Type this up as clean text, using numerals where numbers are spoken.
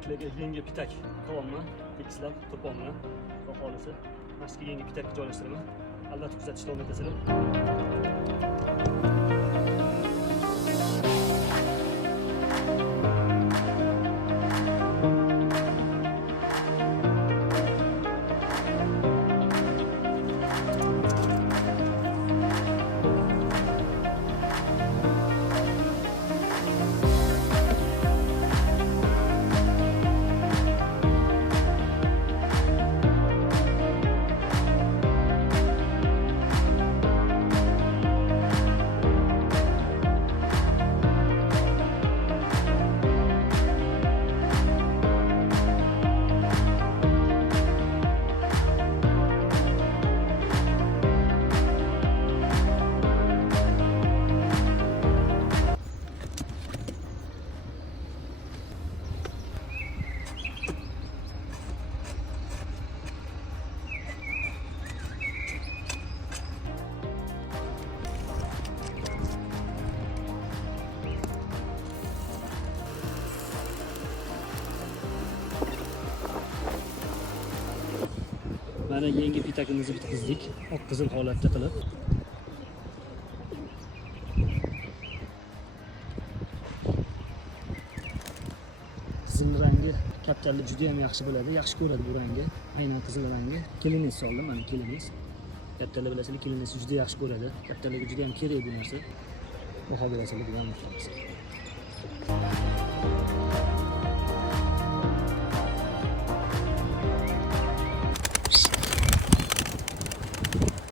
taklaga yangi pitak qilolma, tekislab, to'polma va xolisi. Mastga yangi pitakni joylashtiraman. Albatta kuzatishda davom etasizlar. Mana yangi pitakimizni bitkizdik. Oq qizil holatda qilib. Qizil rangi kaptalli juda ham yaxshi bo'ladi, yaxshi ko'radi bu rangni. Aynan qizil rangi. Keliniz soldim, mana keliniz. Kaptallar bilasizlar, keliniz juda yaxshi ko'radi. Kaptallarga juda ham kerak bu narsa. Baho berasizlar degan umid qilamiz.